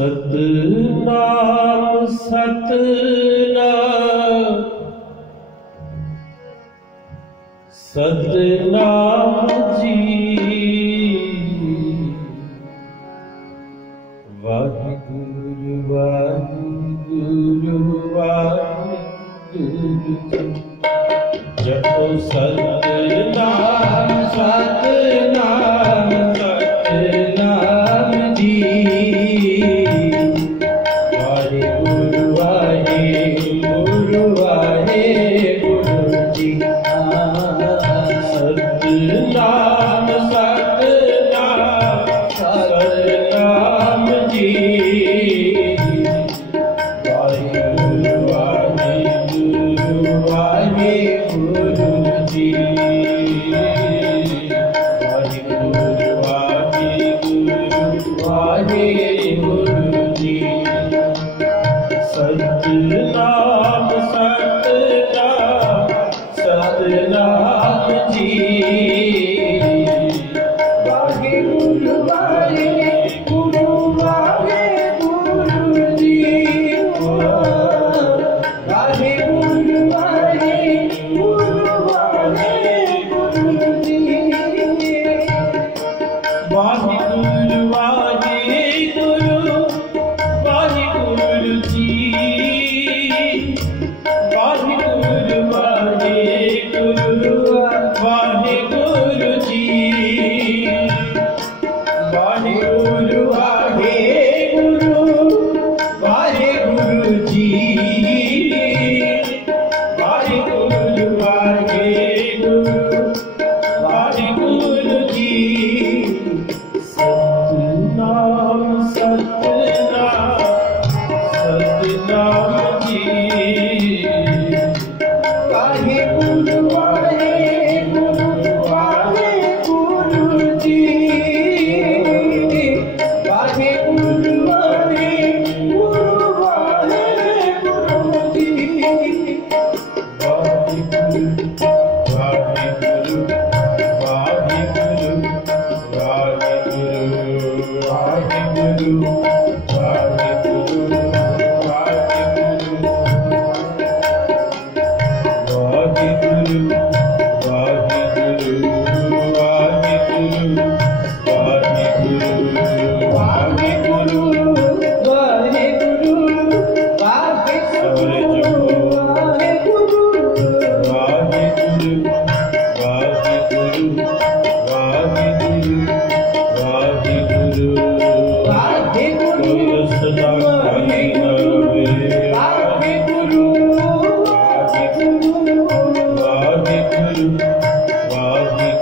सतनाम सतनाम सतनाम जी। वाहिगुरु वाहिगुरु वाहिगुरु जपो सतनाम सतनाम सतनाम जी। वाहिगुरु वाहिगुरु वाहिगुरु जी। सतनाम सतनाम सतनाम जी। वाहिगुरु वाहिगुरु वाहिगुरु जी। वाहिगुरु वाहिगुरु वाहिगुरु जी। सतनाम सतनाम सतनाम जी। वाहिगुरु वाहिगुरु वाहिगुरु जी। वाहिगुरु वाहिगुरु वाहिगुरु जी। वाहिगुरु वाहिगुरु वाहिगुरु जी। वाहिगुरु वाहिगुरु वाहिगुरु जी। वाहिगुरु वाहिगुरु वाहिगुरु जी। वाहिगुरु वाहिगुरु वाहिगुरु जी। सतनाम सतनाम सतनाम जी। वाहिगुरु वाहिगुरु वाहिगुरु जी। वाहिगुरु वाहिगुरु वाहिगुरु जी। वाहिगुरु वाहिगुरु वाहिगुरु वाहिगुरु वाहिगुरु वाहिगुरु वाहिगुरु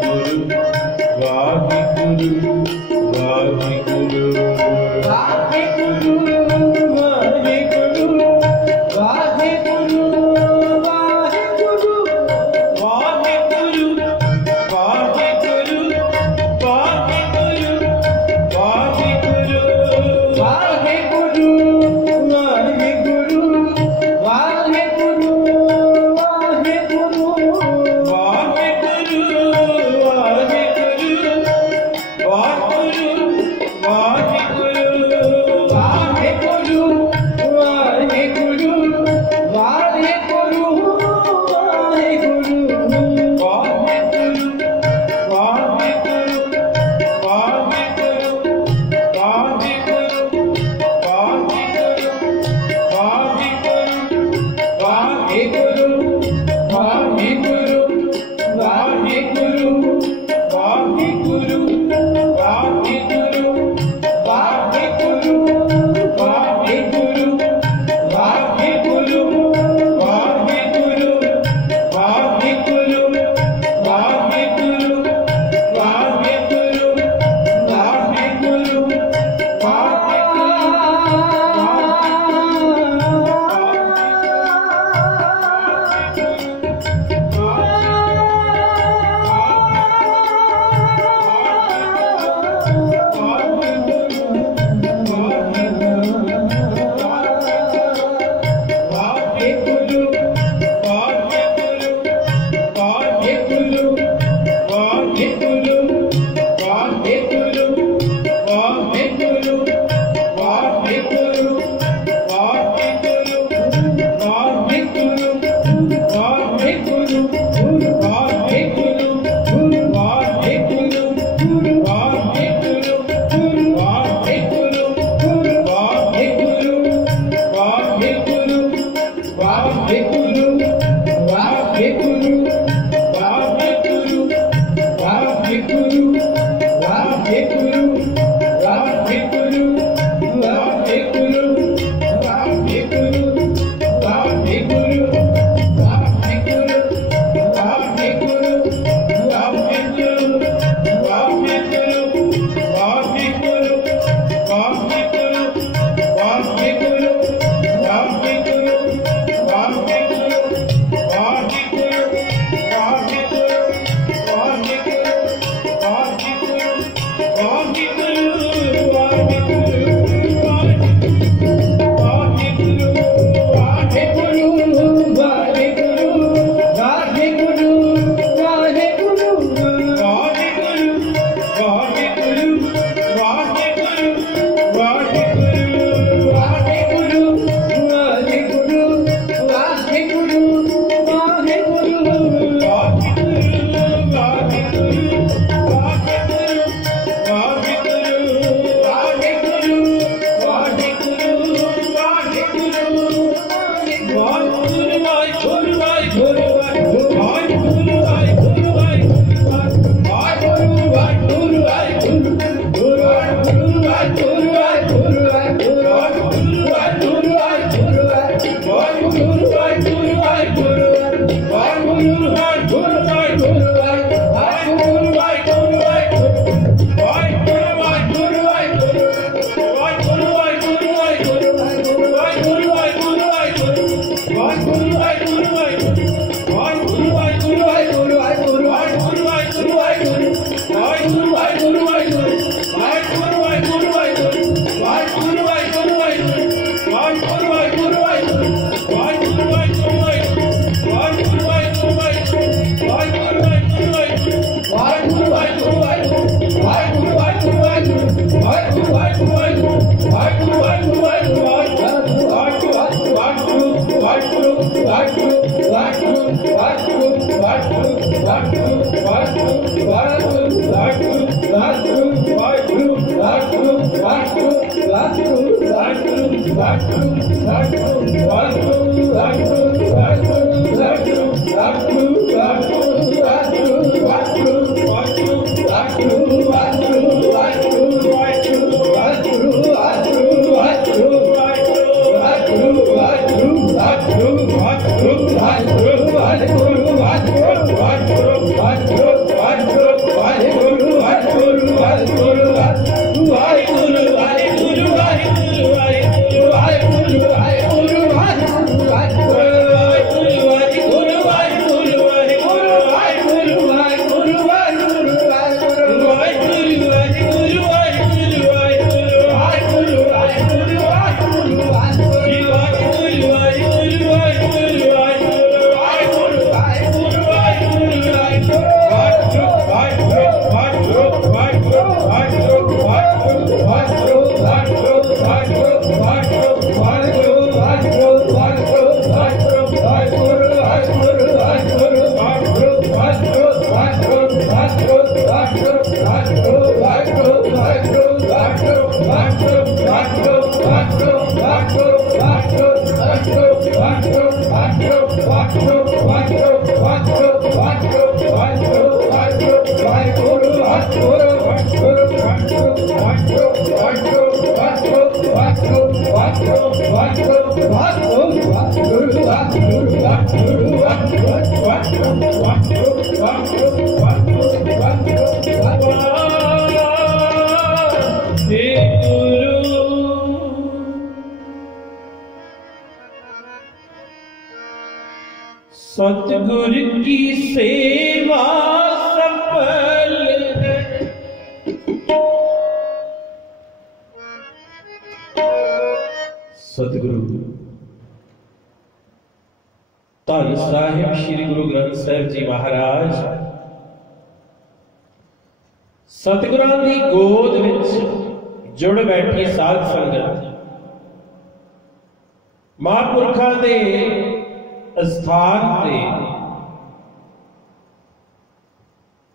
सतगुर की सेवा सफल है। सतगुरु धन साहिब श्री गुरु ग्रंथ साहिब जी महाराज सतगुरां दी गोद विच जुड़ बैठी साध संगत महापुरखां दे स्थान ते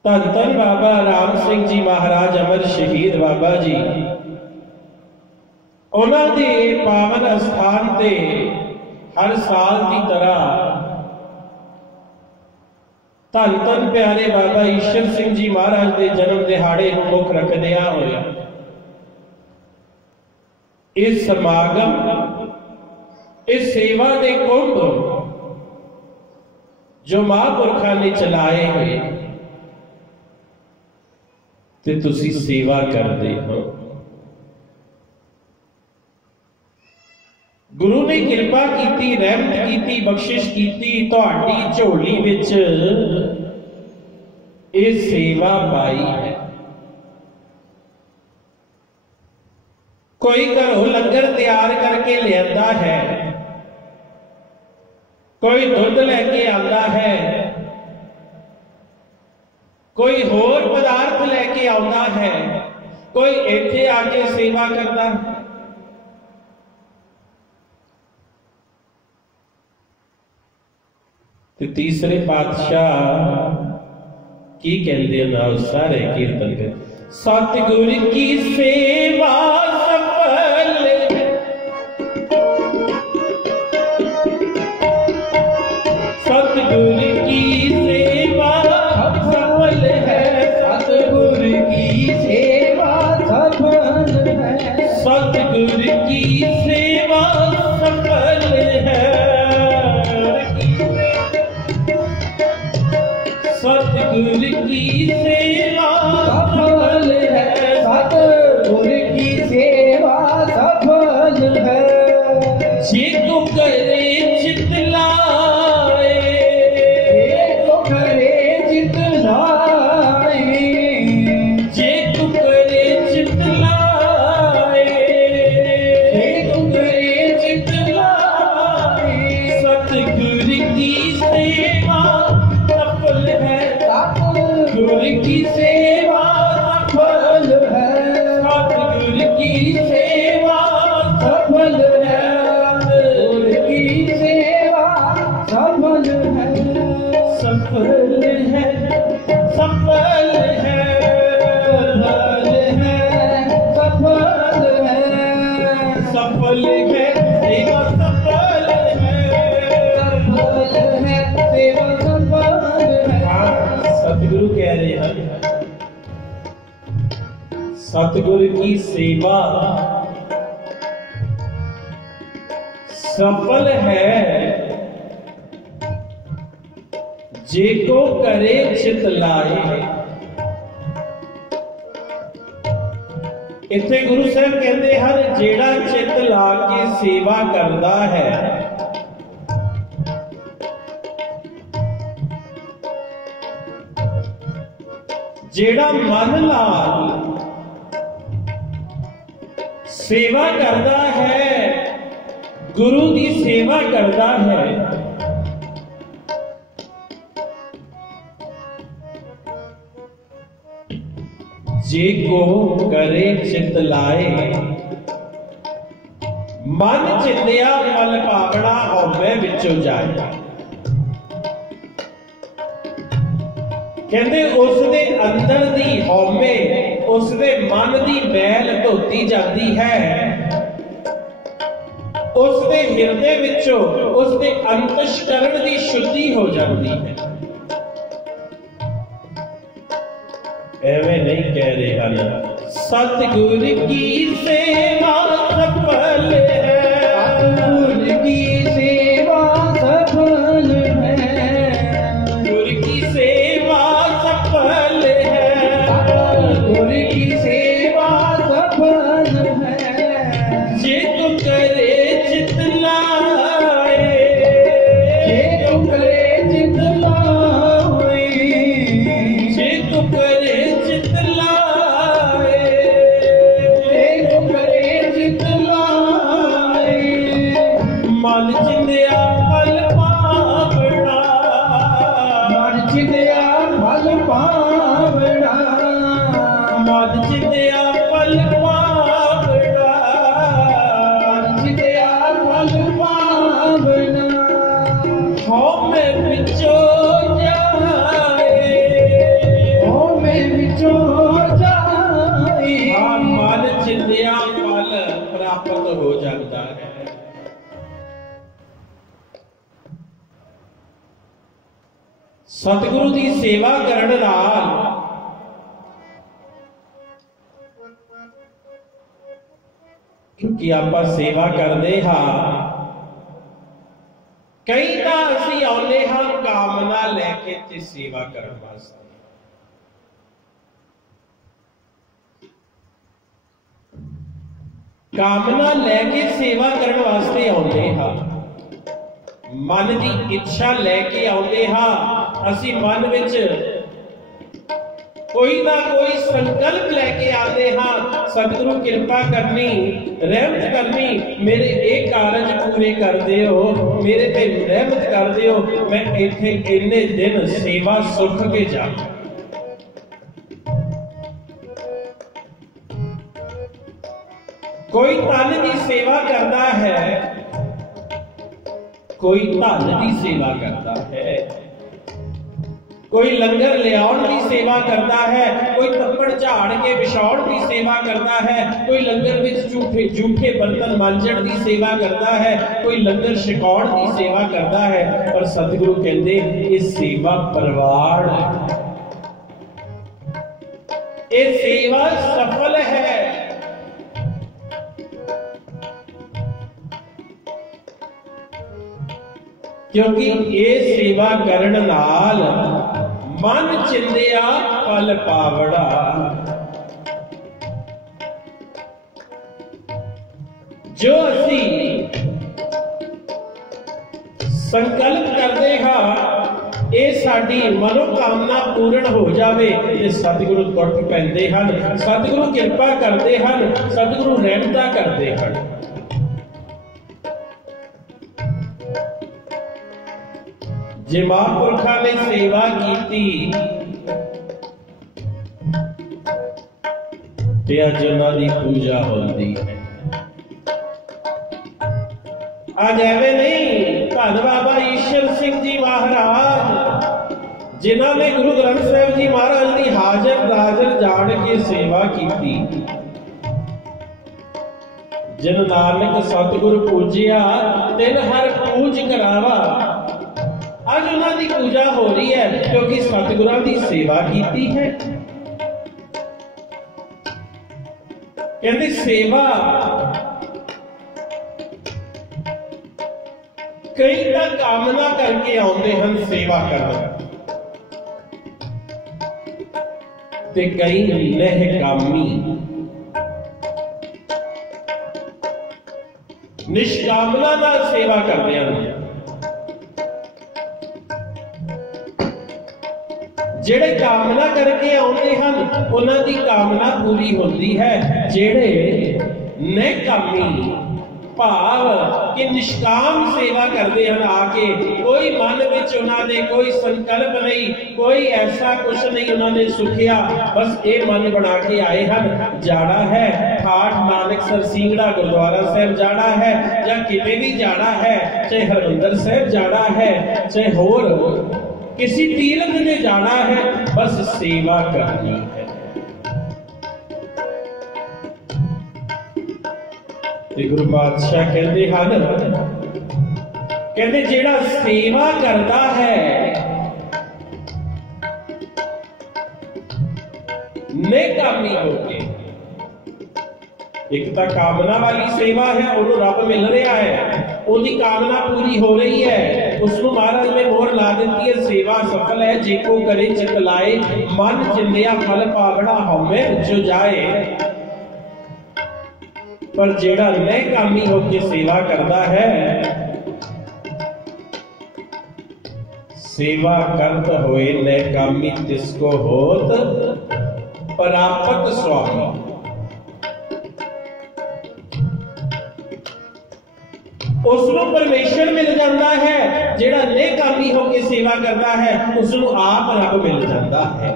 धन धन बाबा राम सिंह जी महाराज अमर शहीद बाबा जी उन्हां दे पावन स्थान ते हर साल की तरह धन धन प्यारे बाबा ईश्वर सिंह जी महाराज के जन्म दिहाड़े को मुख रखदिया होया इस समागम इस सेवा के कुंभ जो महापुरखा ने चलाए हुए ते तुसी सेवा करते हो। गुरु ने कृपा की, रहमत की, बख्शिश की, तुहाडी झोली विच ये सेवा पाई है। कोई घरों लंगर तैयार करके लिया है, कोई दुध लैके आता है, कोई होर पदार्थ लैके आता है, कोई इत्थे आके सेवा करता है। ते तीसरे पातशाह की कहते नाल सारे कीर्तन कर, सतगुर की सेवा सफल है, सतगुर की सेवा सफल है, सतगुर की सेवा सफल है, सतगुर की सेवा सफल है, सतगुर सतगुर की सेवा सफल है, सतगुर की सेवा सफल है। जे को करे चित लाए, जे को करे चित लाए, जे को करे चित लाए, जे को करे चित लाए। सतगुर की सेवा सफल है, सतगुर की सेवा सफल है, सतगुर की सेवा सफल है, सतगुर की सेवा सफल है, सफल है, सफल है, सफल है, सफल सफल है, है, सेवा सफल है। सफल है, सेवा सफल है। सतगुरु कह रहे हैं सतगुरु की सेवा सफल है, जे को करे चित लाए। इत्थे गुरु साहब कहते हैं जेड़ा चित ला के सेवा करता है, जेड़ा मन लाल सेवा करता है, गुरु की सेवा करता है, जे को करे चित लाए। मन चिंदिया फल पावना हौवे विचों जाए। कहते उसके अंदर दी हौवे, उसके मन की मैल धोती जाती है, उसके हिरदे विचों उसके अंतश्करण की शुद्धि हो जाती है। एवं नहीं कह रहे हैं सतगुर की सेवा सफल है, सतगुर की सेवा सफल है, गुर की सेवा सफल है, सतगुर की सेवा सफल है। जे तू करे चित लाए, जे तू करे चित लाए, जे तू करे चित लाए, जे तू करे चित लाए। मन चिंदिया फल पावना, मन चिंदिया फल पावना, मन चिंदिया फल पावना, मन चिंदिया फल पावना। हौवे विचों जाए, हौवे विचों जाए। हाँ मन चिंदिया फल प्राप्त हो जाता है। सतगुरु की सेवा करने नाल क्योंकि आप सेवा करते हाँ, कई तो असी आने हाँ कामना लैके ते सेवा करने वास्ते। कामना लैके सेवा करने वास्ते आने हाँ, मन की इच्छा लैके आने हाँ। असी मन विच कोई ना कोई संकल्प लेके आते हाँ, सतगुरु कृपा करनी, रहमत करनी, मेरे एक कारज पूरे कर दियो, मेरे पे रहमत कर दियो, मैं इत्थे इन्ने दिन सेवा सुख के जा। कोई तन की सेवा करता है, कोई धन की सेवा करता है, कोई लंगर लियाउण की सेवा करता है, कोई तप्पड़ झाड़ के विछाउण की सेवा करता है, कोई लंगर विच झूठे बर्तन मांजण की सेवा करता है, कोई लंगर छकाउण की सेवा करता है। पर सतगुरु कहते ये सेवा परवान है, ये सेवा सफल है। क्योंकि ये सेवा करन नाल मन चिंदिया फल पावड़ा। जो असी संकल्प करते हाँ ये साडी मनोकामना पूर्ण हो जाए तो सतगुरु तुट पैंदे हन, सतगुरु कृपा करते हैं, सतगुरु रहमता करते हैं। जे महापुरखा ने सेवा की ते अज उन्हां दी पूजा होती है। आज एवं नहीं, धन बाबा ईश्वर सिंह जी महाराज जिन्होंने गुरु ग्रंथ साहिब जी महाराज की हाजर नाजर जान के सेवा की। जिन नानक सतगुरु पूजिया तिन हर पूज करावा। आज उन्होंने पूजा हो रही है क्योंकि सतगुरां की सेवा की है। कहते सेवा कई तो कामना करके आते हैं सेवा करना, ते कई निष्कामी निष्कामना नाल सेवा करते हैं। जेड़े कामना करके आते हैं उन्हां दी कामना पूरी होती है। जेड़े निष्कामी भाव कि निष्काम सेवा करते हैं आके, कोई मन विच उन्होंने कोई संकल्प नहीं, कोई ऐसा कुछ नहीं उन्होंने सुखिया, बस ये मन बना के आए हैं जाना है ठाठ नानकसर सिंगड़ा गुरुद्वारा साहब जाना है, या किते भी जाना है, चाहे हरमंदर साहब जाना है, चाहे होर किसी तीर्थ में जाना है, बस सेवा करनी है। गुरु पातशाह कहते हैं, कहते जेड़ा सेवा करता है नेकामी होके, एक तो कामना वाली सेवा है, उन्होंने रब मिल रहा है, उसकी कामना पूरी हो रही है, उसको महाराज ने मोहर ला दी है, सेवा सफल है। जेको करे चित लाए मन चिंदिया फल पावड़ा हमें जो जाए। पर जेड़ा नेकामी होके सेवा करता है, सेवा करत होए नेकामी तिसको होत प्राप्त स्वामी। उसको परमेश्वर मिल जाता है। जेड़ा नेकामी होके सेवा करता है उसको आप रब मिल जाता है।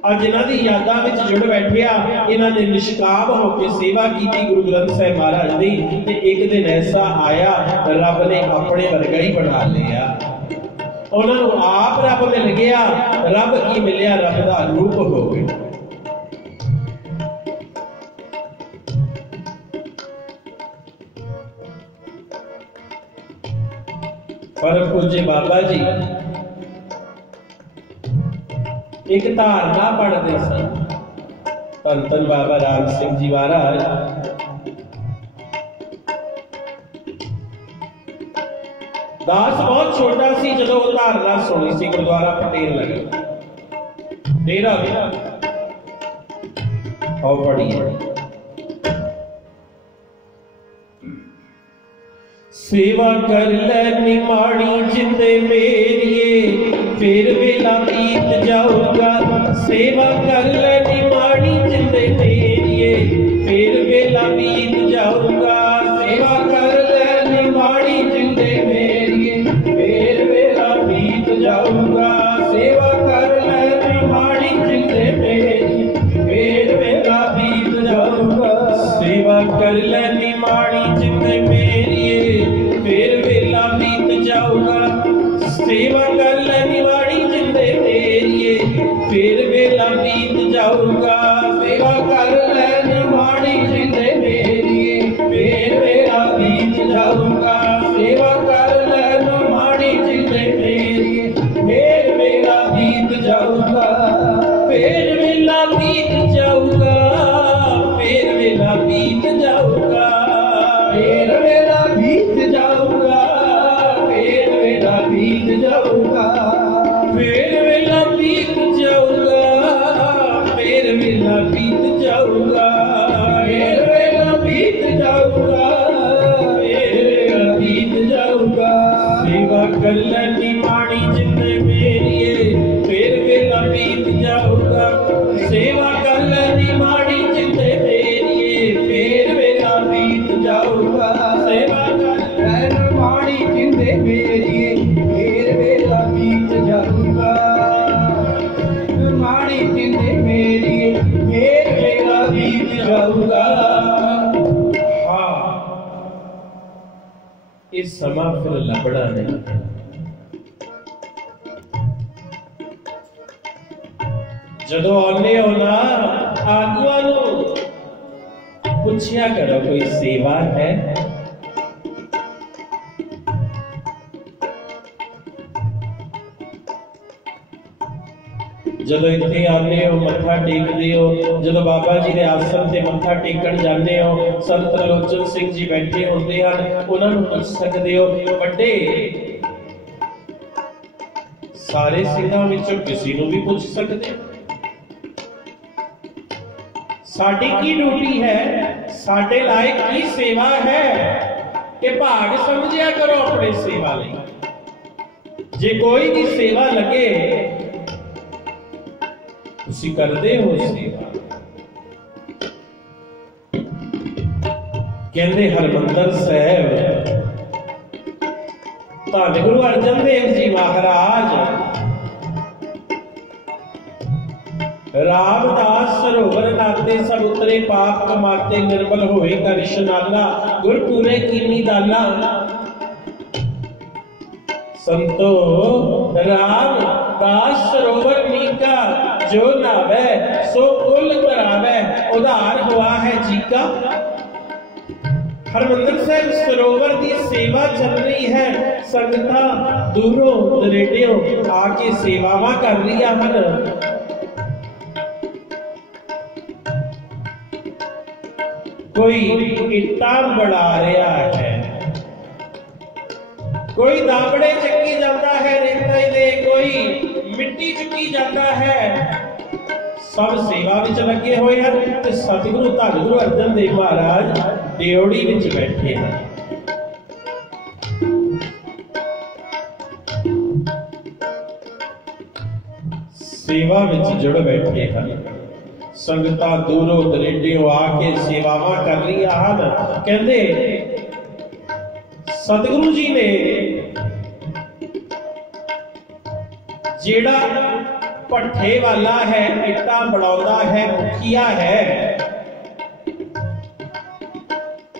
और जिन्हां दी यादां विच जुड़ बैठिया, इन्हां ने निष्काम होकर सेवा की गुरु ग्रंथ साहिब महाराज दी, ते एक दिन ऐसा आया रब ने अपने वर्गा ही बना लिया। उन्होंने आप रब मिल गया। रब की मिलिया, रब का रूप हो गया। परम पूज्य बाबा जी एक धारणा पढ़ते सन। धन धन बाबा राम सिंह जी महाराज दास बहुत छोटा सी जो धारणा सुनी सी गुरुद्वारा पटेल लगे तेरा और पढ़ी सेवा कर ले निमाड़ी जिंदे मेरिए फिर वेला बीत जाऊगा। सेवा कर ले निमाड़ी जिंदे मेरिए फिर वेला बीत जाऊगा। सेवा कर ले निमाड़ी जिंदे मेरिए फिर वेला बीत जाऊगा। सेवा कर ले निमाड़ी जिंदे मेरिए फिर वेला बीत जाऊगा। सेवा कर ले निमाड़ी जिंदे मेरिए फिर वेला बीत जाऊगा। सेवा कर ले निमाड़ी जिंदे मेरिए फिर वेला बीत जाऊगा। सेवा कर ले निमाड़ी जिंदे मेरिए फिर वेला बीत जाऊगा। सेवा कर ले निमाड़ी जिंदे मेरिए फिर वेला बीत जाऊगा। फिर वेला बीत जाऊगा। फिर वेला बीत जाऊगा। फिर वेला बीत जाऊगा। फिर वेला बीत जाऊगा। फिर वेला बीत जाऊगा, फिर वेला बीत जाऊगा, फिर वेला बीत जाऊगा, फिर वेला बीत जाऊगा। सेवा कल्लनी माड़ी जिंदे मेरिए, फिर वेला बीत जाऊगा। सेवा कल्लनी माड़ी जिंदे मेरिए, फिर वेला बीत जाऊगा। सेवा कल्लनी माड़ी जिंदे मेरिए, फिर वेला बीत जाऊगा। माड़ी जिंदे मेरिए, फिर वेला बीत जाऊगा। हाँ, इस समा फिर लबड़ा नहीं। जदों आने हो ना आगुआ नूं पुछया करो कोई सेवा है। जदों इत्थे आने हो मत्था टेकदे हो, जदों बाबा जी दे आसन ते मत्था टेकण जाते हो, संत त्रिलोचन सिंह जी बैठे होंदे हन, उन्हां नूं पुछ सकदे हो। वड्डे सारे सिंहां विचों किसी नूं भी पुछ सकदे हो। साडी की ड्यूटी है, साडे लायक की सेवा है कि भाग समझिया करो अपने सेवा लई। जे कोई भी सेवा लगे तुसी करदे हो सेवा। कहंदे हरमंदर साहब धन गुरु अर्जन देव जी महाराज रामदास सरोवर नाते सब उतरे पाप कमाते, निर्मल होए कर इशनाला, गुर पूरे कीनी दाला। संतो रामदास सरोवर मीका, जो नावे सो कुल करावे, उधार हुआ है जी का। हरमंदर साहिब सरोवर की सेवा चल रही है, संगतां दूरों दरेडियों आके सेवावां कर रही हन। कोई इट्टा बढ़ा रहा है, कोई दाबड़े चुकी जाता है रेता दे, कोई मिट्टी चुकी जाता है। सब सेवा विच लगे हुए हैं ते सतगुरु धन गुरु अर्जन देव महाराज ड्योड़ी विच बैठे हैं। सेवा विच जुड़ बैठे हैं। संगतां दूरों दरेडियों आके सेवावां कर रही हन। कहंदे सतगुरु जी ने जेड़ा भट्ठे वाला है, इट्टा बनाउंदा है, मुखिया है,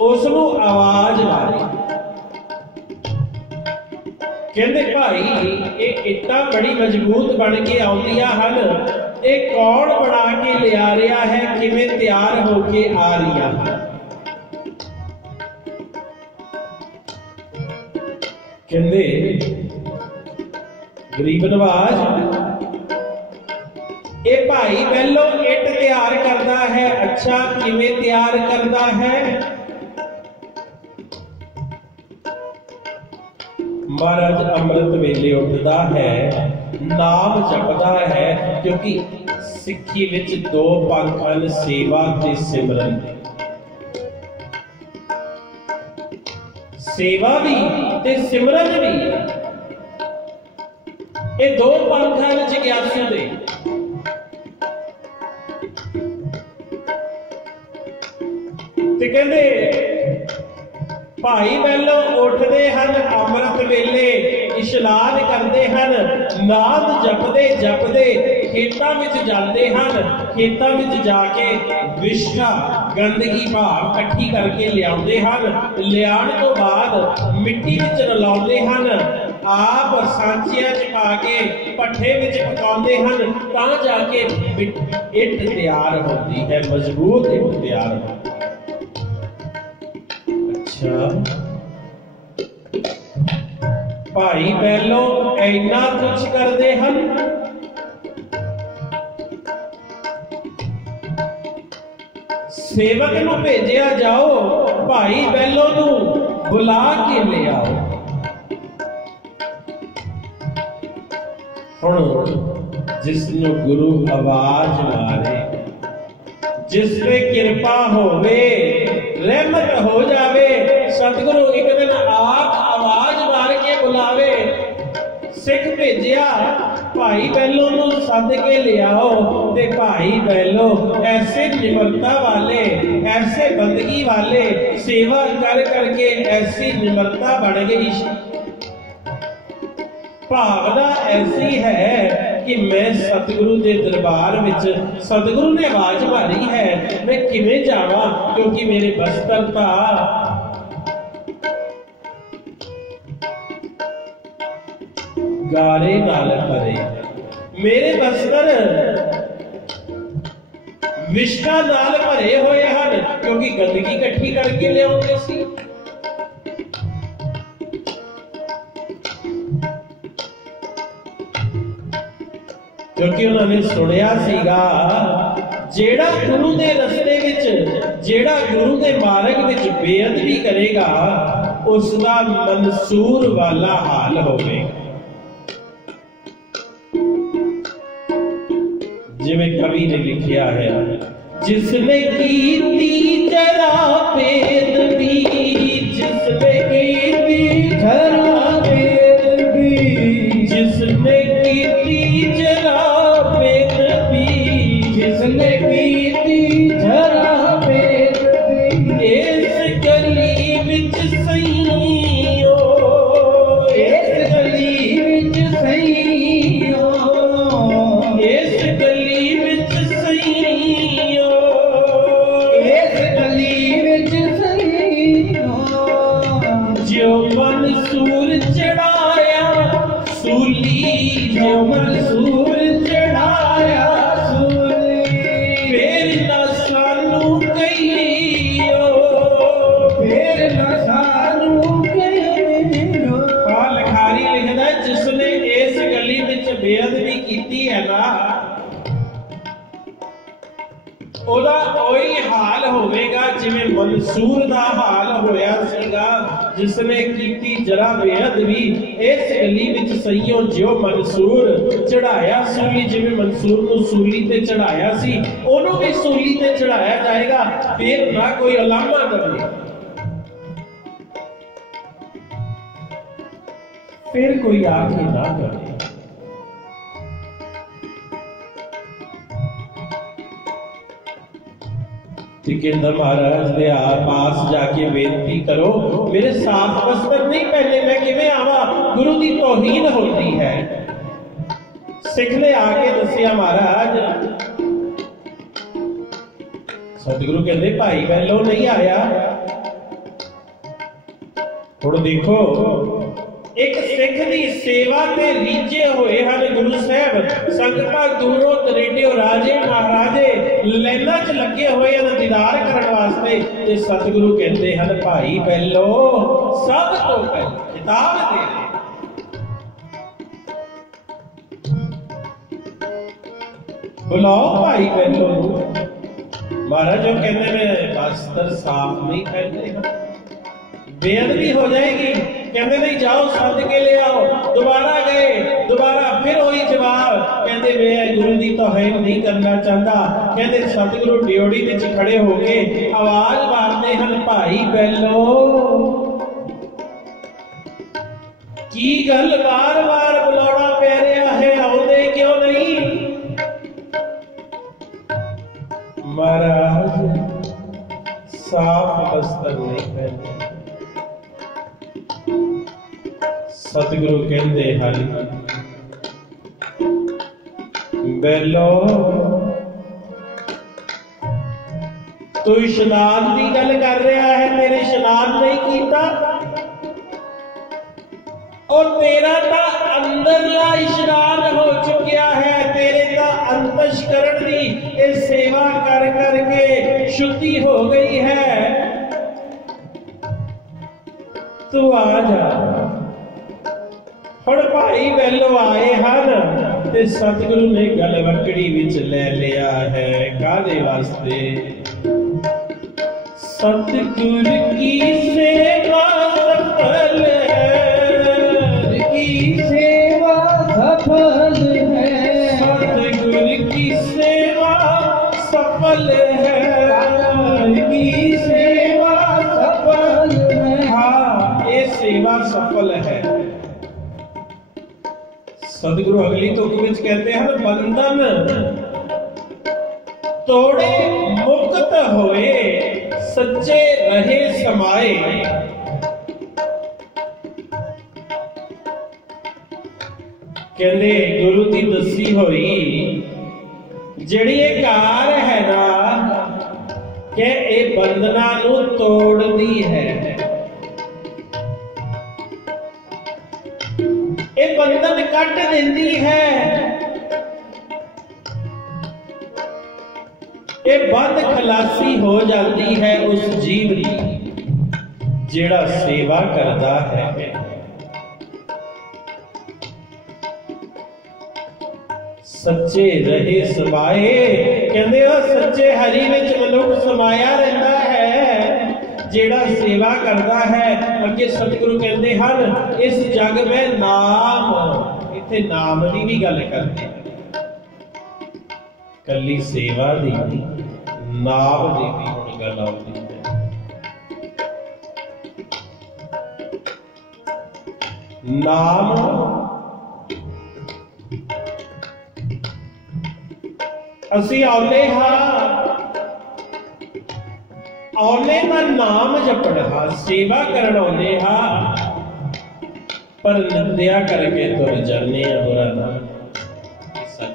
उसनूं आवाज मारी। कहंदे भाई ये इट्टा बड़ी मजबूत बन के आउंदियां हन, ये कौन बना के लिया रहा है, किवें तैयार होके आ रही है। कहंदे गरीब नवाज ये भाई पहलो इट तैयार करता है। अच्छा किवें तैयार करता है? महाराज अमृत वेले उठता है, नाम जपदा है, क्योंकि सिक्खी विच दो पंथ हन, सेवा ते सिमरन। सेवा भी ते सिमरन भी, ये दो पंथ हन जिग्यासु दे। ते कहंदे भाई पहलो उठते हैं, अमृत वेले इशनान करते हैं, नाम जपदे जपदे खेतां विच जाते हैं, खेतां विच जाके विष्ठा गंदगी भाव इकट्ठी करके लियाउंदे हैं, लियाण तो बाद मिट्टी विच रलाउंदे हैं, आप सांचियां च पा के भट्ठे विच पकाउंदे हैं, तां जाके इट तैयार होती है, मजबूत इट तैयार होती है। भाई पहलो इन्ना कुछ करते हैं, सेवक नूं भेजिया जाओ, भाई पहलो नूं बुला के ले आओ। हुण जिसनों गुरु आवाज मारे, जिस पे कृपा होवे, रहमत हो जावे, सतगुरु एक दिन आप आवाज मार के बुलावे, सिख भेजिया भाई बैलो नूं सद के लियाओ, ते भाई बैलो ऐसे निमरता वाले, ऐसे बंदगी वाले, सेवा कर करके ऐसी निमरता बन गई, भावना ऐसी है कि मैं सतगुरु के दरबार विच, सतगुरु ने आवाज मारी है, मैं किवें जावां, क्योंकि मेरे बस्तर ता गारे नाल भरे, मेरे बस्तर विष्ठा नाल भरे हुए हैं, क्योंकि गंदगी इकट्ठी करके ले आउंदे सी। क्योंकि उन्होंने सुनिया सीगा जेड़ा गुरु दे रस्ते विच, जेड़ा गुरु दे मार्ग विच बेअदबी करेगा, उसका मंसूर वाला हाल होवेगा। जिवें कवि ने लिखिया है, जिसने कीती जरा बेअदबी, जिसने कीती जरा बेअदबी, जिसने कीती जरा बेअदबी, जिसने कीती जरा बेअदबी, इस गली विच सईयो, इस गली विच सईयो, इस गली विच सईयो, इस गली विच सईयो, जो मंसूर चढ़ाया सूली, जो मंसूर चढ़ाया सूली, फिर ना सानू कहियो, फिर ना सानू कहियो। लिखारी लिखदा, जिसने इस गली विच बेअदबी कीती है ना, ओदा ओही हाल होवेगा जिवें मंसूर दा हाल होया सीगा, जिसने कीती जरा बेअदबी, इस गली विच सईयों जो मंसूर चढ़ाया सूली, जिवें मंसूर नूं सूली ते चढ़ाया सी, ओनू भी सूली ते चढ़ाया जाएगा, फिर ना कोई अलामा दवे, फिर कोई आके ना करे। सिकंदर महाराज दे पास जाके बेनती करो, मेरे साफ वस्त्र नहीं पहने, मैं किवें आवा, गुरु की तौहीन होती है। सिख ने आके दसिया, महाराज सतगुरु कहते भाई बैलो नहीं आया। हुण देखो, एक सिख की सेवा ते रीझे हुए हैं गुरु साहब, संगतां दूरों दरेडियों राजे महाराजे लाइनां च लगे हुए हैं दीदार करने वास्ते, ते सतगुरु कहते हैं भाई बैलो सब तो पहले खिताब दे बुलाओ भाई बैलो। महाराज जो कहते हैं बस्तर साफ नहीं पहनते, बेअदबी हो जाएगी, कहते नहीं जाओ सद के ले आओ, दोबारा गए, दोबारा फिर वही जवाब, कहते मैं गुरु की तौहीन नहीं करना चाहता। कहते सतगुरु ड्योड़ी विच खड़े हो गए, आवाज मारते हैं भाई बैलो की गल बार बार बुलाना पै रहा है, आउंदे क्यों नहीं? महाराज साफ वस्त्र नहीं पहनते। सतगुरु कहते हैं बैलो तू इशनान की गल कर रहा है, तेरे इशनान नहीं कीता, और तेरा तो अंदरला इशनान हो चुकिया है, तेरे तो अंतश्करण की सेवा कर करके शुद्धि हो गई है, तू आ जा। हुण भाई बैलो आए हैं ते सतगुरु ने गलवकड़ी विच ले लिया है, कादे वास्ते? सतगुरु की सेवा सफल है, की सेवा सफल की सेवा सफल है, की सेवा सफल है। हाँ ये सेवा सफल है। सतगुरु अगली तुक विच कहते हैं बंधन तोड़े मुक्त होए सच्चे रहे समाए। कहते गुरु की दसी हुई जिहड़ी ये कार है ना कि ये बंधना नू तोड़दी है, ये बंधन कट देती है, ये बंद खलासी हो जाती है उस जीव की जिहड़ा सेवा करता है। सच्चे रहे समाए, कहते हो सच्चे हरि विच मनुख समाया रहता है जेड़ा सेवा करता है। अगे सतगुरु कहते हैं इस जग में नाम, इत्थे नाम की भी गल करते हैं, कली सेवा दी नाम की भी हुण गल आउंदी है। नाम असी औले औले का नाम जपड़ा सेवा करन औले पर निंदया करके तुर जाने बुरा नाम। सच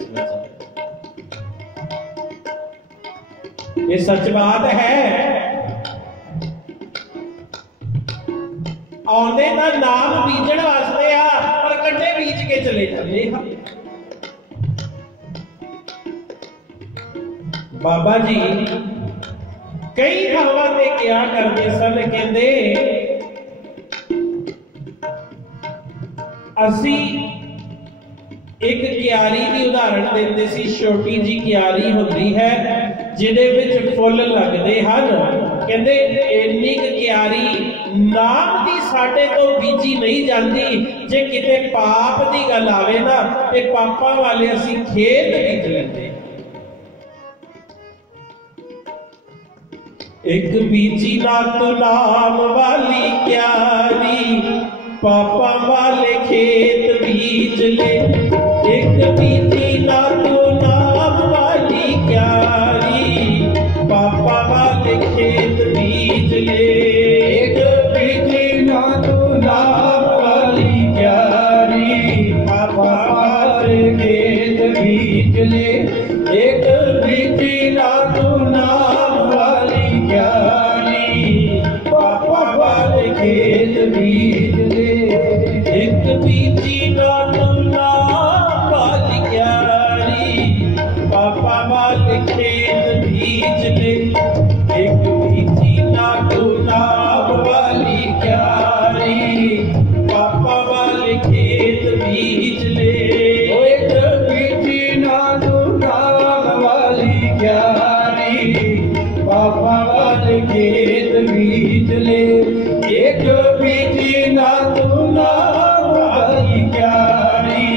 ये सच बात है। औले का नाम बीजण वास्ते पर कंडे बीज के चले जाते। बाबा जी कई थावां ते क्या करते सन, कहते असी एक क्यारी की उदाहरण देते सी। छोटी जी क्यारी होती है जिहदे विच फुल लगते हैं। कहते इन्नी क्यारी नाम की साडे तो बीजी नहीं जाती। जे किते पाप की गल आवे ना ते पापां वाले असी खेत बीज लेंदे। एक बीजी ना तो नाम वाली क्यारी पापा वाले खेत बीज ले। एक बीजी ना तो नाम वाली क्यारी पापा वाले खेत बीज ले। एक बीजी ना तो नाम वाली क्यारी पापा वाले खेत बीज ले। एक बीजी ना तो नाम वाली क्यारी पापा वाले खेत बीज ले। एक बीजी ना तो नाम वाली क्यारी पापा वाले खेत बीज ले। एक बीजी ना तो नाम वाली क्यारी पापा वाले खेत बीज ले। एक बीजी ना तो नाम वाली क्यारी पापा वाले खेत बीज ले। एक बीजी ना तो नाम वाली क्यारी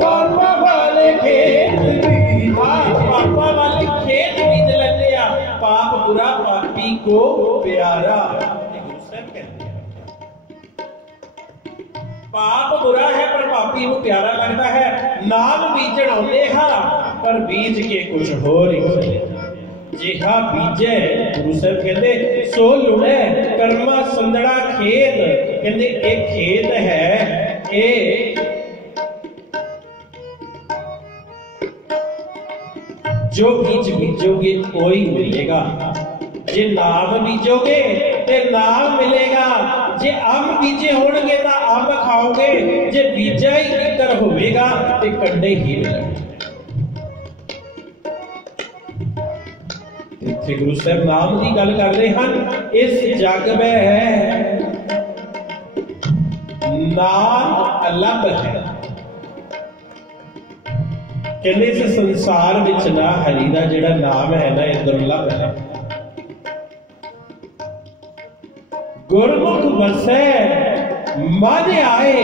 पापा वाले खेत बीज। पापा वाले खेत बीज लेते आ। पाप बुरा पापी को प्यारा, गुरु साहब कहते हैं। पाप बुरा है पर पापी को प्यारा लगता है। नाम बीजण आउंदे पर बीज के कुछ होर ही चले जाते। जिहा बीजे गुरु साहब कहते सो लुणे कर्मा संदड़ा खेत। कहते एक खेत है, ए जो बीज बीजोगे कोई मिलेगा। जे नाम बीजोगे ते नाम मिलेगा। जे अंब बीजे होणगे तो अंब खाओगे। जे बीजा ही इकर होवेगा ते कंडे ही मिलेंगे। इत्थे गुरु साहब नाम की गल कर रहे हैं। इस जग में नाम अलग है। कहते इस संसार विच ना हरि दा जिहड़ा नाम है ना ये दुर्लभ है। गुरमुख बसै मन आए।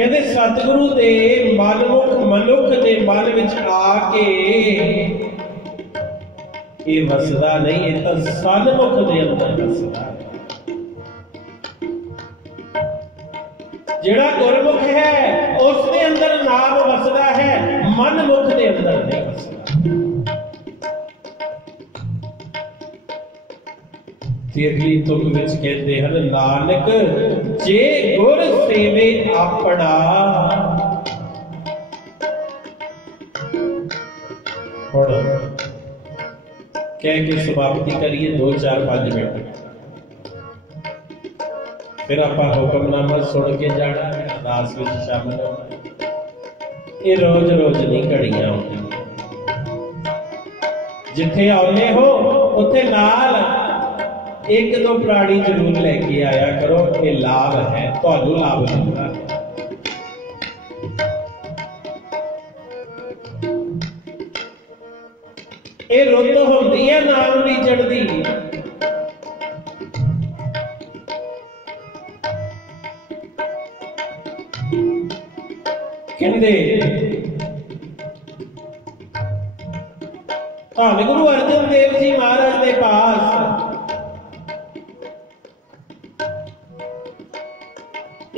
कहते सतगुरु दे मनमुख मनुख दे मन विच आके ये वसदा नहीं, ये तो सन्मुख दे अंदर वसदा। जेड़ा गुरमुख है उसके अंदर नाम वसदा है, मनमुख दे अंदर नहीं वसदा। अगली तुक विच कहते हैं नानक जे गुर सेवे अपना। कह के समाप्ति करिए 2-4-5 मिनट, फिर आप हुक्मनामा सुन के जाना, अरदास विच शामिल होना। ये रोज रोज नहीं घड़ियां होंदियां, जिथे आउने हो उत्थे नाल एक दो प्राणी जरूर लेके आया करो। ये लाभ है, तुहानू लाभ मिलता है। ये रुत होंदी है नाम बीजण दी। कहंदे धन गुरु अर्जन देव जी महाराज के पास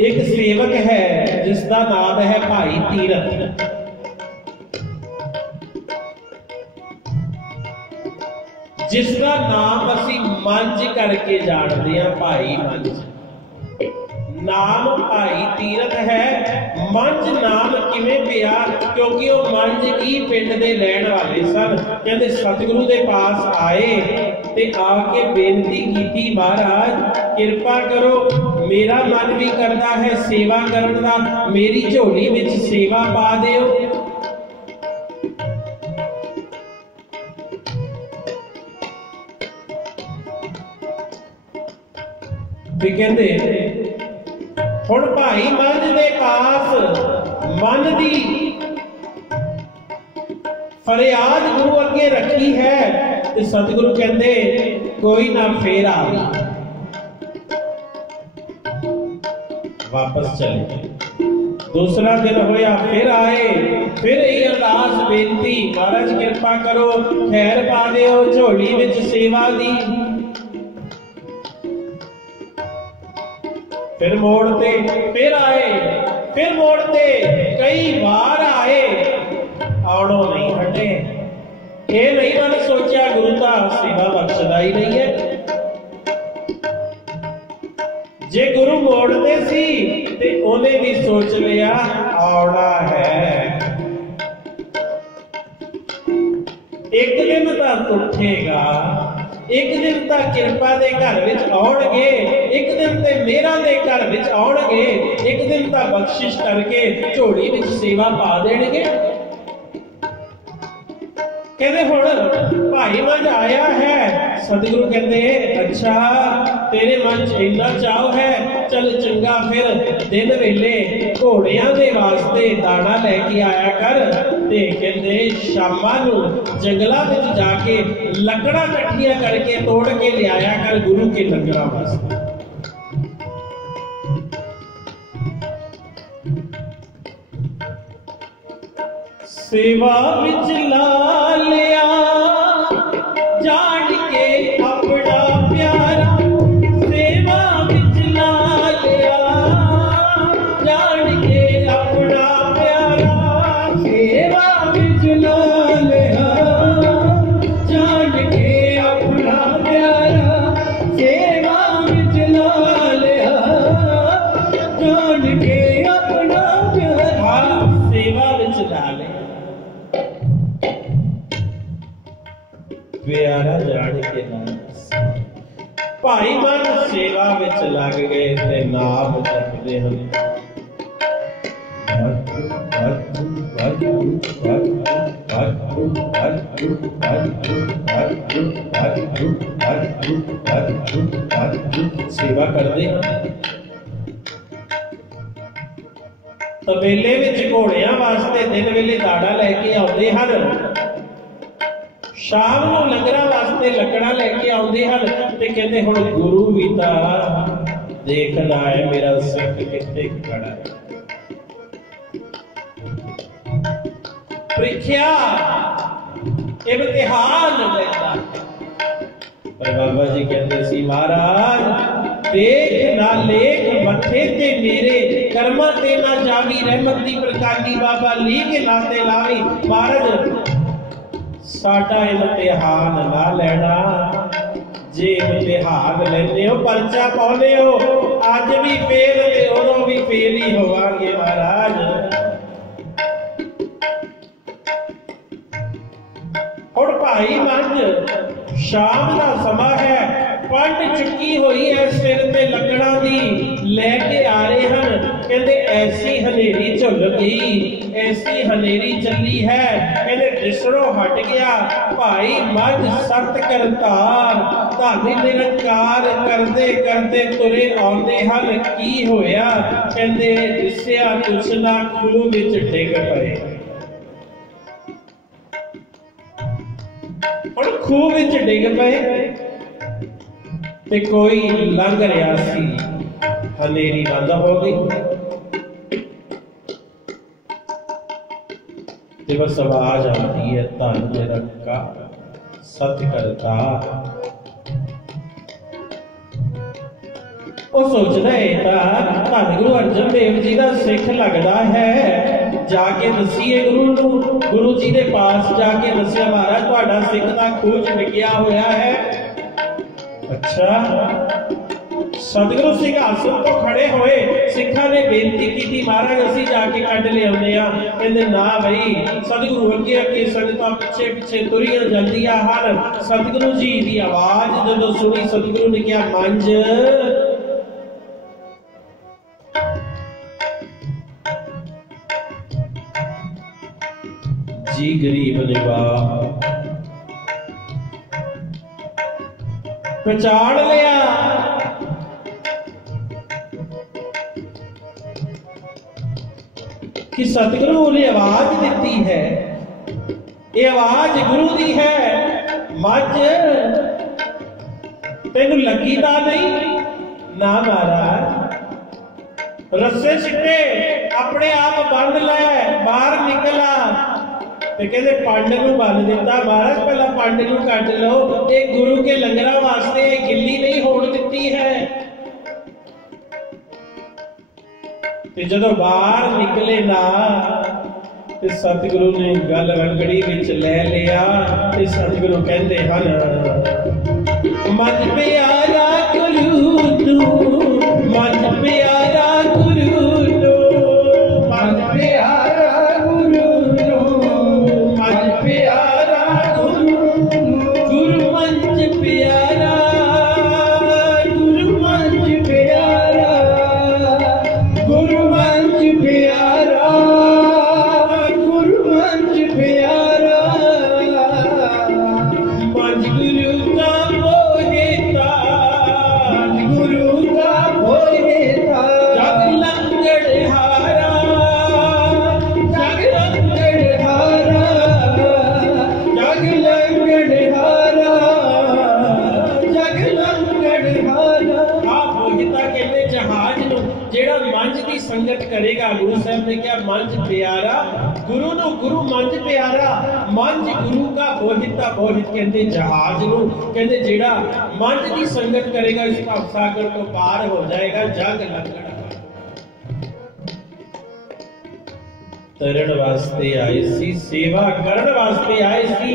एक सेवक है जिसका नाम है भाई तीरथ। जिसका नाम असी मंज करके जानते हैं, भाई मंज। नाम भाई तीरथ है। मंज नाम किवें पिया? क्योंकि वो मंज की पिंड दे रहन वाले सन। कहते सतगुरु दे पास आए ते आके बेनती की, महाराज कृपा करो, मेरा मन भी करता है सेवा करने का, मेरी झोली विच सेवा पा दिओ। कहते हुण भाई मंज दे पास मन दी फरियाद गुरु अगे रखी है, ते सतगुरु कहते कोई ना, फेर आ गई। वापस चले। दूसरा दिन होया, फिर आए, फिर ये अरदास बेनती, महाराज कृपा करो, खैर पा दिओ झोली विच सेवा दी। फिर मोड़ते, फिर आए, फिर मोड़ते, कई बार आए, आवड़ो नहीं हटे। ये नहीं मन सोचा गुरु का सेवा बख्शदा ही नहीं है। जे गुरु मोड़ते सी ते उन्हें भी सोच लिया आवड़ा है, एक दिन तक उठेगा, एक दिन तक कृपा दे घर विच आउणगे, एक दिन ते मेरा दे घर विच आउणगे, एक दिन तक बख्शिश करके झोली विच सेवा पा देणगे। कहते हुण भाई मंज आया है, सतगुरु कहते अच्छा तेरे मन च इन्ना चाव है, चल चंगा फिर दिन वेले घोड़ियां दे वास्ते दाना लेके आया कर। ते कहते शामां नूं जंगलां विच जाके लकड़ां इकट्ठियां करके तोड़ के लियाया कर गुरु के लंगरां वास्ते। सेवा विच ला लिया जान के अपना प्यारा, सेवा विच ला लिया जान के अपना प्यारा, सेवा विच ला लिया जान के अपना प्यारा, सेवा विच ला लिया जान के अपना प्यारा। सेवा विच ला लिया प्यारा जान के नाम। भाई मन सेवा विच लग गए ते नाम जपदे हन। सेवा करते तबेले विच घोड़ियां वास्ते दिन वेले दाड़ा लैके आउंदे हन, शाम को लंगरां वास्ते लकड़ां लेके आउंदे हन। ते कहंदे हुण गुरु भी तां देखदा है मेरा सिख कित्थे खड़ा है। ਪ੍ਰੀਖਿਆ इम्तिहान लेता। पर बाबा जी कहते सी महाराज देख ना लेख मथे ते मेरे कर्मा ते ना जावी रहमत दी प्रकानी बाबा ली के लाते लावी। महाराज साडा इम्तिहान ना लेना, जे इम्तिहान लेने हो परचा पाने हो अज भी फेल ते उदों भी फेल ही होवांगे महाराज। और भाई मंझ शाम का समा है, पंड चुकी हुई है सिर ते लकड़ा दी लेके आ रहे हैं। कहते ऐसी हनेरी झुल गई, ऐसी हनेरी चली है, कहते दिसड़ों हट गया। भाई मंझ सत करतार धानी निरंकार करते करते तुरे आउंदे हन। की होया कहते दिसिया कुछ ना खूह विच डिग पए। और खूह विच डिग पे ते कोई लंघ रहा सी, हनेरी बंद हो गई ते बस आवाज आती है धन निरंकार सत करतार। ਉਹ ਸੋਚਦਾ ਹੈ ਤਾਂ ਧੰਨ ਗੁਰੂ ਅਰਜਨ ਦੇਵ ਜੀ ਦਾ ਸਿੱਖ ਲੱਗਦਾ ਹੈ। ਜਾ ਕੇ ਦਸੀਏ ਗੁਰੂ ਨੂੰ, ਗੁਰੂ ਜੀ ਦੇ ਪਾਸ ਜਾ ਕੇ ਦੱਸਿਆ ਮਹਾਰਾਜ ਤੁਹਾਡਾ ਸਿੱਖ ਦਾ ਖੂਹ ਚ ਡਿੱਗਿਆ ਹੋਇਆ ਹੈ। ਅੱਛਾ ਸਤਿਗੁਰੂ ਸਿੰਘਾਸਨ ਤੋਂ ਖੜੇ ਹੋਏ ਸਿੱਖਾਂ ਨੇ ਬੇਨਤੀ ਕੀਤੀ ਮਹਾਰਾਜ ਅਸੀਂ ਜਾ ਕੇ ਕੱਢ ਲਿਆਉਂਦੇ ਆ। ਕਹਿੰਦੇ ਨਾ ਬਈ। ਸਤਿਗੁਰੂ ਅੱਗੇ ਅੱਗੇ ਸੰਗਤਾਂ ਪਿੱਛੇ ਪਿੱਛੇ ਤੁਰੀਆਂ ਜਾਂਦੀਆਂ ਹਨ। ਸਤਿਗੁਰੂ ਜੀ ਦੀ ਆਵਾਜ਼ ਜਦੋਂ ਸੁਣੀ ਸਤਿਗੁਰੂ ਨੇ ਕਿਹਾ ਮੰਝ जी गरीब निवाह पहचान लिया। कि सतगुरु ने आवाज दी है, ये आवाज गुरु दी है। मझ तेन लगी ता नहीं ना महाराज, रस्से सिट्टे अपने आप बंद लै बाहर निकला ते कहते पंड नूं बंद दिता। महाराज पहला पंड नूं कढ लो, ये गुरु के लंगरां वास्ते गिल्ली नहीं होण दित्ती है। ते जदों बाहर निकले ना ते सतगुरु ने गल रंगड़ी विच ले लिया ते सतगुरु कहंदे हन मन प्यारा गुरु तू, मन प्यारा गुरु तू, मन प्यारा गुरु तू, मन प्यारा गुरु, गुरु मंच प्यारा, गुरु मंच प्यारा, गुरु मंच प्यारा, गुरु मंच प्यारा। मंच गुरु का मोहिता, गुरु का मोहिता, जग लंगड़ हारा, जग लंगड़ हारा, जग लंगड़ हारा, जग लंगड़ हारा। आप मोहिता कहते जहाज नूं जेड़ा मंच दी संगत करेगा। गुरु साहब ने क्या मंच प्यारा, गुरु नु गुरु मंच प्यारा, मंच गुरु का मोहिता। मोहित कहते जहाज नूं, कहते जेड़ा मंच दी संगत करेगा इस भव सागर को पार हो जाएगा। जग लंगड़ तरण वास्ते आए सी, सेवा करण वास्ते आए सी,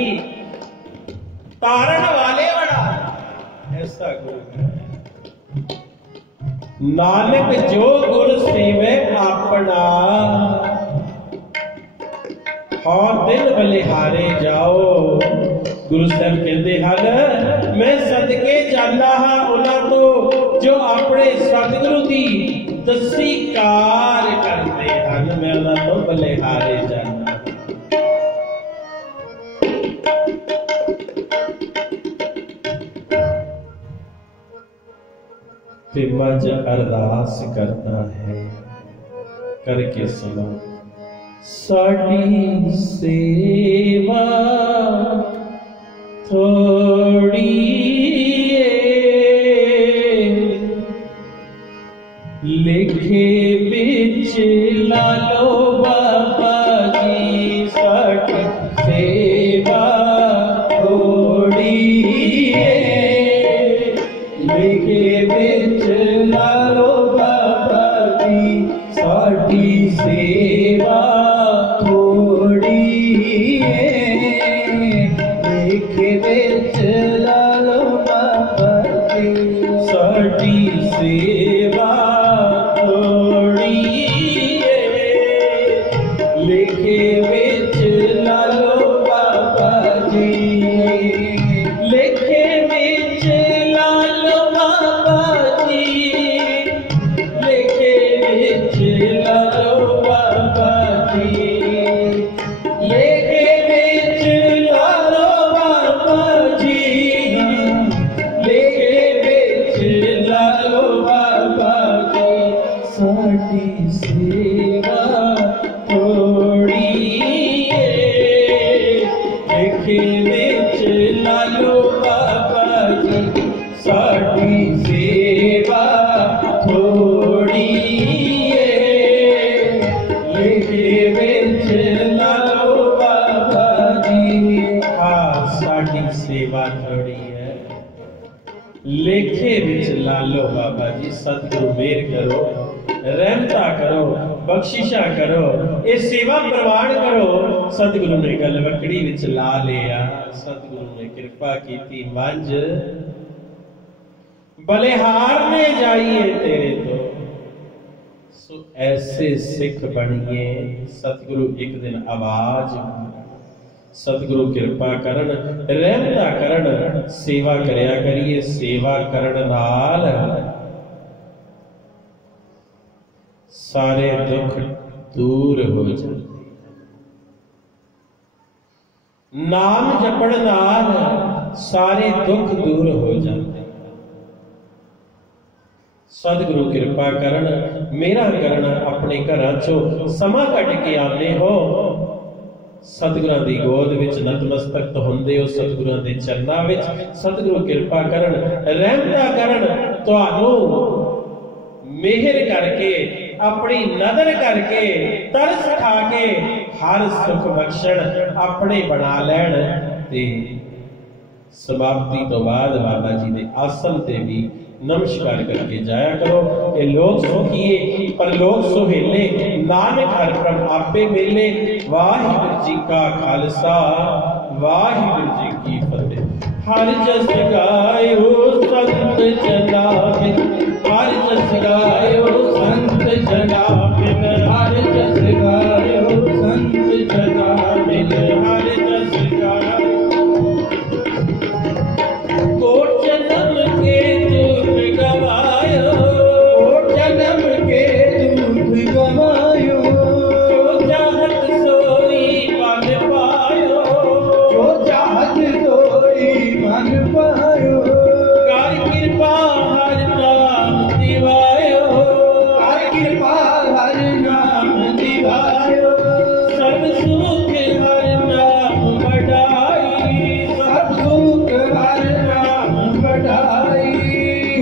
तारण वाले बड़ा ऐसा गुरु है। नानक जो गुर सेवे अपना, और दिन बलिहारे जाओ। गुरु साहब कहते हैं मैं सदके जाना हाँ उन्हां तो जो अपने सतगुरु दी दसी कार करते हैं। मैं उन्हां तो बलिहारे जाना। ते मज अरदास करता है करके सुनो। साडी सेवा थोड़ी लिखे बिच ला लो बाबा जी साडी सेवा थोड़ी लिखे बिच ला लो बाबा जी साडी सेवा थोड़ी लिखे बिच ला लो बाबा जी साडी सेवा थोड़ी लिखे बिच ला लो बाबा जी लिखे बिच ला लो बाबा जी लिखे बिच ला लो बाबा जी लिखे बिच ला लो बाबा जी लिखे बिच ला लो बाबा जी साडी सेवा थोड़ी लिखे बिच ला लो बाबा जी साडी सेवा थोड़ी लिखे बिच ला लो बाबा जी हाँ साडी सेवा थोड़ी है लेखे बिच ला लो बाबा जी सतगुरु मेहर करो रहमता करो बख्शिशा करो ये सेवा प्रवान करो सतगुरु ने गलवकड़ी विच ला लिया सतगुरु ने कृपा की मंज बलिहार ने जाइए तेरे तो सो ऐसे सिख बनिए सतगुरु एक दिन आवाज सतगुरु कृपा करन रहमता करन सेवा करया करिए सेवा करन नाल सारे दुख दूर हो जाते नाम जपण नाल सारे दुख दूर हो जाते सतगुरु कृपा करन मेरा करना अपने घरां चों समा कट के आने हो सतगुरां दी गोद विच नतमस्तक हुंदे हो सतगुरां दे चरनां विच सतगुरु कृपा करन रहमता करन तुहानू मेहर करके अपनी नदर करके तरस खा के हर सुख बख्शण अपने बना लैण ते समाप्ति तो बाद बाबा जी दे आसन ते भी नमस्कार करके जाया करो कि लोग सुखिए पर लोग सुहेले नानक हर प्रभ आपे मेले वाहिगुरु जी का खालसा वाहिगुरु जी की फतेह हर जस गायो संत जना हर जस गायो संत जना हर जस गायो संत जना हर जस गायो कोट जन्म के दुख गवायो कोट जन्म के दुख गवायो जो चाहत सोई मन पायो जो चाहत सोई मन पायो कर कृपा हर नाम दिवायो कर कृपा हर नाम दिवायो सब सुख हर नाम बढ़ाई सब सुख हर नाम बढ़ाई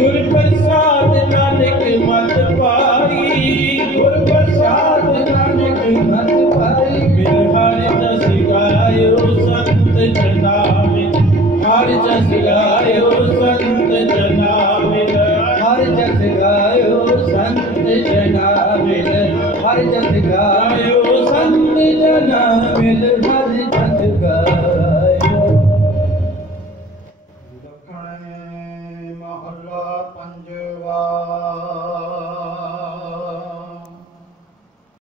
गुर प्रसाद नानक मत पाई गुर प्रसाद नानक मत पाई मिल हर जस गायो संत जना हर जस गायो संत जना हर जस गायो संत जना हर जस गायो संत जना